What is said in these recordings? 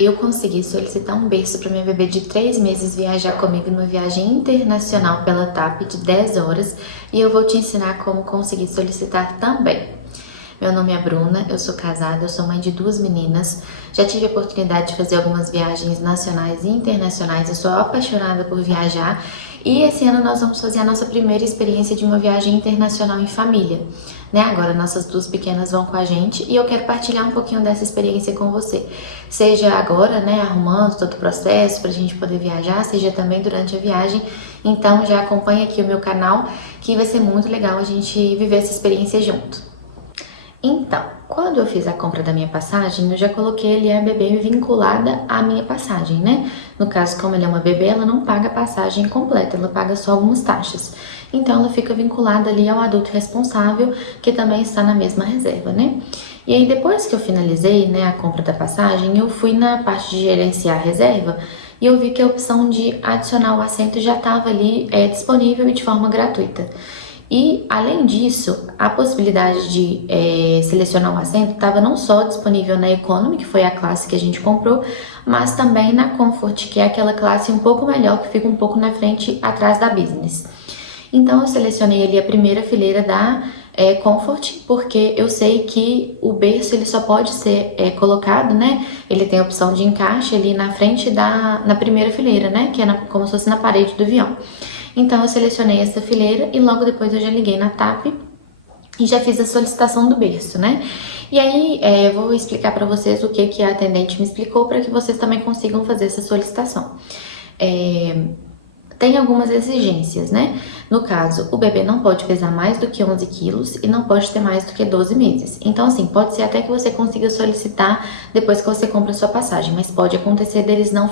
Eu consegui solicitar um berço para minha bebê de 3 meses viajar comigo numa viagem internacional pela TAP de 10 horas e eu vou te ensinar como conseguir solicitar também. Meu nome é Bruna, eu sou casada, eu sou mãe de 2 meninas, já tive a oportunidade de fazer algumas viagens nacionais e internacionais, eu sou apaixonada por viajar e esse ano nós vamos fazer a nossa primeira experiência de uma viagem internacional em família, né? Agora nossas 2 pequenas vão com a gente e eu quero partilhar um pouquinho dessa experiência com você, seja agora, né, arrumando todo o processo para a gente poder viajar, seja também durante a viagem. Então já acompanha aqui o meu canal que vai ser muito legal a gente viver essa experiência junto. Então, quando eu fiz a compra da minha passagem, eu já coloquei ali a bebê vinculada à minha passagem, né? No caso, como ela é uma bebê, ela não paga a passagem completa, ela paga só algumas taxas. Então, ela fica vinculada ali ao adulto responsável, que também está na mesma reserva, né? E aí, depois que eu finalizei, né, a compra da passagem, eu fui na parte de gerenciar a reserva e eu vi que a opção de adicionar o assento já estava ali disponível e de forma gratuita. E, além disso, a possibilidade de selecionar o assento estava não só disponível na Economy, que foi a classe que a gente comprou, mas também na Comfort, que é aquela classe um pouco melhor, que fica um pouco na frente, atrás da Business. Então, eu selecionei ali a primeira fileira da Comfort, porque eu sei que o berço ele só pode ser colocado, né? Ele tem a opção de encaixe ali na frente na primeira fileira, né? Que é como se fosse na parede do avião. Então eu selecionei essa fileira e logo depois eu já liguei na TAP e já fiz a solicitação do berço, né? E aí eu vou explicar para vocês o que a atendente me explicou para que vocês também consigam fazer essa solicitação. Tem algumas exigências, né? No caso, o bebê não pode pesar mais do que 11 quilos e não pode ter mais do que 12 meses. Então, assim, pode ser até que você consiga solicitar depois que você compra a sua passagem, mas pode acontecer deles não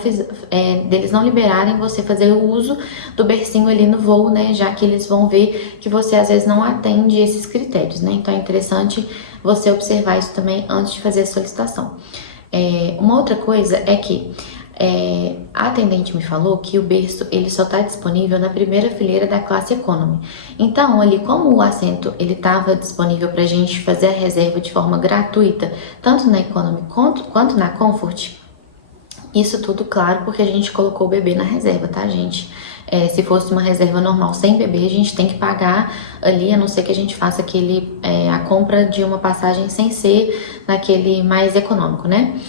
liberarem você fazer o uso do bercinho ali no voo, né? Já que eles vão ver que você às vezes não atende esses critérios, né? Então, é interessante você observar isso também antes de fazer a solicitação. Uma outra coisa é que a atendente me falou que o berço ele só está disponível na primeira fileira da classe Economy. Então, ali como o assento ele estava disponível para a gente fazer a reserva de forma gratuita, tanto na Economy quanto na Comfort, isso tudo claro porque a gente colocou o bebê na reserva, tá, gente? Se fosse uma reserva normal sem bebê, a gente tem que pagar ali, a não ser que a gente faça a compra de uma passagem sem ser naquele mais econômico, né?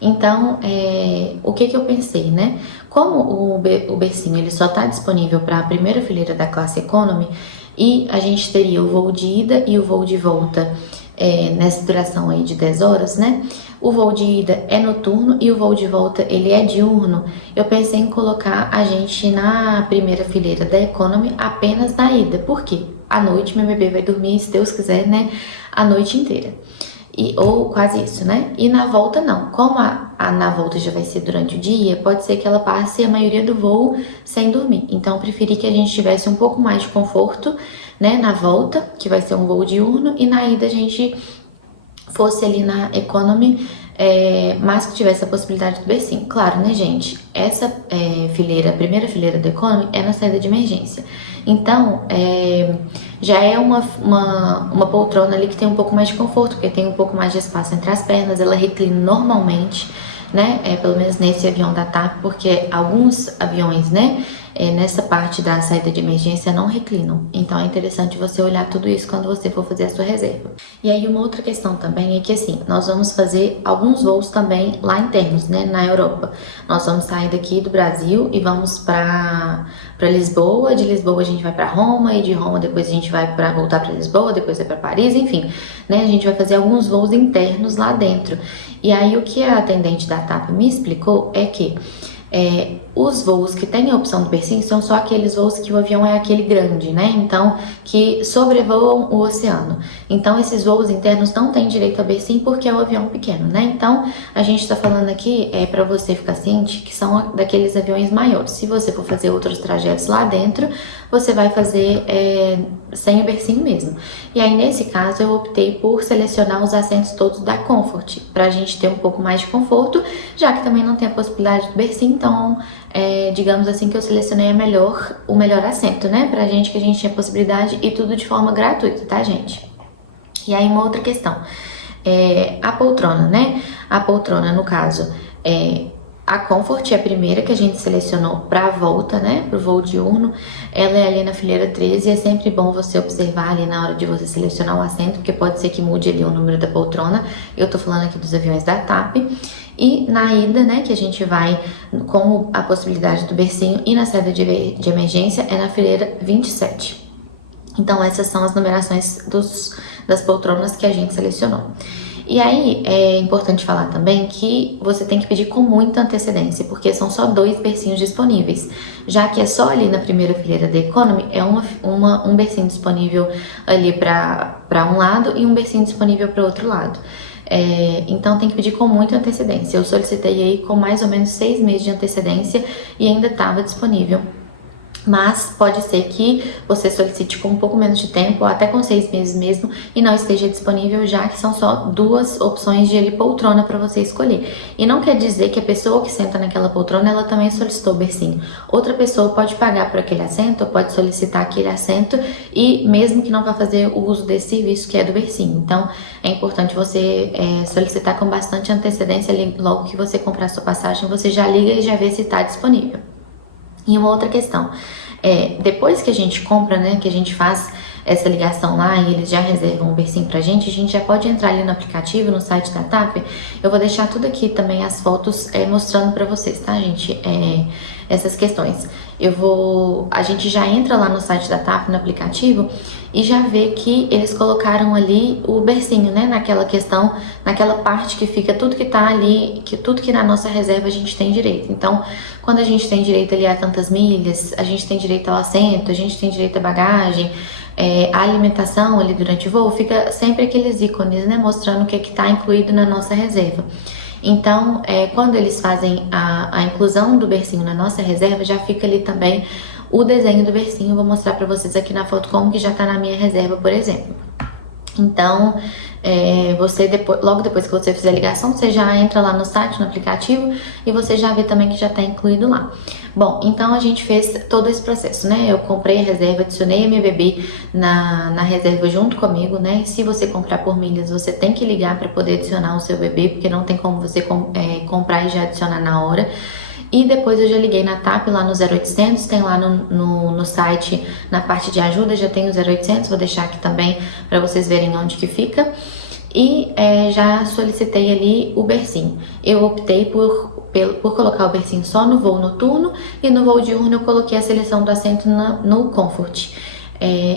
Então, o que eu pensei, né? Como o bercinho ele só está disponível para a primeira fileira da classe Economy e a gente teria o voo de ida e o voo de volta nessa duração aí de 10 horas, né? O voo de ida é noturno e o voo de volta ele é diurno. Eu pensei em colocar a gente na primeira fileira da Economy apenas na ida. Por quê? À noite meu bebê vai dormir, se Deus quiser, né? A noite inteira. Ou quase isso, né? E na volta não. Como na volta já vai ser durante o dia, pode ser que ela passe a maioria do voo sem dormir. Então, eu preferi que a gente tivesse um pouco mais de conforto, né? Na volta, que vai ser um voo diurno, e na ida a gente fosse ali na Economy, mas que tivesse a possibilidade do bercinho. Claro, né, gente? Essa a primeira fileira do Economy é na saída de emergência. Então, já é uma poltrona ali que tem um pouco mais de conforto, porque tem um pouco mais de espaço entre as pernas, ela reclina normalmente, né? Pelo menos nesse avião da TAP, porque alguns aviões, né? Nessa parte da saída de emergência não reclinam. Então é interessante você olhar tudo isso quando você for fazer a sua reserva. E aí uma outra questão também é que assim, nós vamos fazer alguns voos também lá internos, né, na Europa. Nós vamos sair daqui do Brasil e vamos para Lisboa, de Lisboa a gente vai para Roma e de Roma depois a gente vai para voltar para Lisboa, depois vai para Paris, enfim, né, a gente vai fazer alguns voos internos lá dentro. E aí o que a atendente da TAP me explicou é que os voos que têm a opção do bercinho são só aqueles voos que o avião é aquele grande, né? Então, que sobrevoam o oceano. Então, esses voos internos não têm direito a bercinho porque é o avião pequeno, né? Então, a gente tá falando aqui para você ficar ciente que são daqueles aviões maiores. Se você for fazer outros trajetos lá dentro, você vai fazer sem o bercinho mesmo. E aí, nesse caso, eu optei por selecionar os assentos todos da Comfort, pra gente ter um pouco mais de conforto, já que também não tem a possibilidade do bercinho, então digamos assim que eu selecionei o melhor assento, né? Pra gente que a gente tinha possibilidade e tudo de forma gratuita, tá, gente? E aí uma outra questão, a poltrona, né? A poltrona, no caso, A Comfort é a primeira que a gente selecionou para a volta, né, para o voo diurno. Ela é ali na fileira 13 e é sempre bom você observar ali na hora de você selecionar o assento, porque pode ser que mude ali o número da poltrona. Eu tô falando aqui dos aviões da TAP. E na ida, né, que a gente vai com a possibilidade do bercinho e na saída de emergência é na fileira 27. Então essas são as numerações das poltronas que a gente selecionou. E aí é importante falar também que você tem que pedir com muita antecedência, porque são só 2 bercinhos disponíveis, já que é só ali na primeira fileira da Economy, é um bercinho disponível ali para um lado e um bercinho disponível para o outro lado. Então tem que pedir com muita antecedência. Eu solicitei aí com mais ou menos 6 meses de antecedência e ainda estava disponível. Mas pode ser que você solicite com um pouco menos de tempo, ou até com 6 meses mesmo, e não esteja disponível, já que são só 2 opções de poltrona para você escolher. E não quer dizer que a pessoa que senta naquela poltrona, ela também solicitou o bercinho. Outra pessoa pode pagar por aquele assento, ou pode solicitar aquele assento, e mesmo que não vá fazer o uso desse serviço que é do bercinho. Então, é importante você solicitar com bastante antecedência, logo que você comprar a sua passagem, você já liga e já vê se está disponível. E uma outra questão, depois que a gente compra, né, que a gente faz essa ligação lá e eles já reservam um bercinho pra gente, a gente já pode entrar ali no aplicativo, no site da TAP. Eu vou deixar tudo aqui também, as fotos, mostrando pra vocês, tá, gente? Essas questões. A gente já entra lá no site da TAP, no aplicativo, e já vê que eles colocaram ali o bercinho, né, naquela questão, naquela parte que fica tudo que tá ali, tudo que na nossa reserva a gente tem direito. Então, quando a gente tem direito ali a tantas milhas, a gente tem direito ao assento, a gente tem direito à bagagem, a alimentação ali durante o voo, fica sempre aqueles ícones, né, mostrando o que tá incluído na nossa reserva. Então, quando eles fazem a inclusão do bercinho na nossa reserva, já fica ali também o desenho do bercinho. Eu vou mostrar para vocês aqui na foto como que já tá na minha reserva, por exemplo. Então, logo depois que você fizer a ligação, você já entra lá no site, no aplicativo, e você já vê também que já está incluído lá. Bom, então a gente fez todo esse processo, né? Eu comprei a reserva, adicionei a minha bebê na reserva junto comigo, né? Se você comprar por milhas, você tem que ligar para poder adicionar o seu bebê, porque não tem como você comprar e já adicionar na hora. E depois eu já liguei na TAP lá no 0800, tem lá no site, na parte de ajuda, já tem o 0800, vou deixar aqui também para vocês verem onde que fica. E já solicitei ali o bercinho. Eu optei por colocar o bercinho só no voo noturno, e no voo diurno eu coloquei a seleção do assento no Comfort.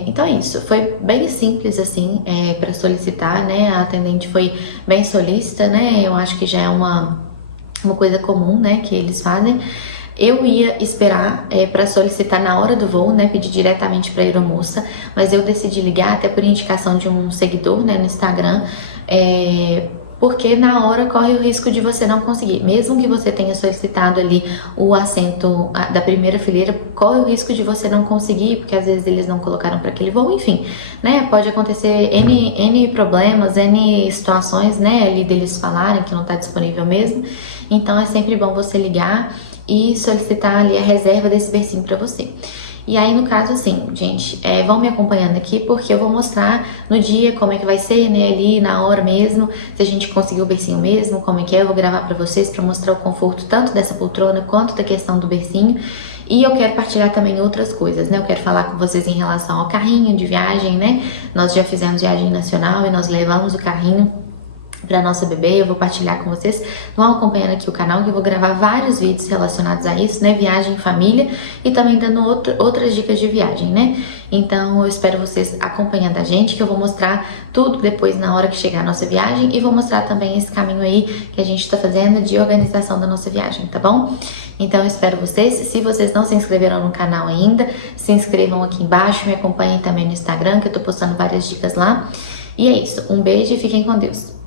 Então é isso, foi bem simples assim para solicitar, né? A atendente foi bem solícita, né? Eu acho que já é uma coisa comum, né, que eles fazem. Eu ia esperar para solicitar na hora do voo, né, pedir diretamente para a aeromoça, mas eu decidi ligar até por indicação de um seguidor, né, no Instagram, porque na hora corre o risco de você não conseguir. Mesmo que você tenha solicitado ali o assento da primeira fileira, corre o risco de você não conseguir, porque às vezes eles não colocaram para aquele voo, enfim, né? Pode acontecer N problemas, N situações, né, ali deles falarem que não está disponível mesmo. Então é sempre bom você ligar e solicitar ali a reserva desse bercinho para você. E aí, no caso, assim, gente, vão me acompanhando aqui, porque eu vou mostrar no dia como é que vai ser, né, ali na hora mesmo, se a gente conseguiu o bercinho mesmo, como é que é. Eu vou gravar pra vocês pra mostrar o conforto tanto dessa poltrona quanto da questão do bercinho. E eu quero partilhar também outras coisas, né, eu quero falar com vocês em relação ao carrinho de viagem, né. Nós já fizemos viagem nacional e nós levamos o carrinho para nossa bebê. Eu vou partilhar com vocês. Vão acompanhando aqui o canal, que eu vou gravar vários vídeos relacionados a isso, né, viagem em família, e também dando outras dicas de viagem, né. Então eu espero vocês acompanhando a gente, que eu vou mostrar tudo depois na hora que chegar a nossa viagem, e vou mostrar também esse caminho aí que a gente está fazendo de organização da nossa viagem, tá bom? Então eu espero vocês. Se vocês não se inscreveram no canal ainda, se inscrevam aqui embaixo, me acompanhem também no Instagram, que eu tô postando várias dicas lá. E é isso, um beijo e fiquem com Deus.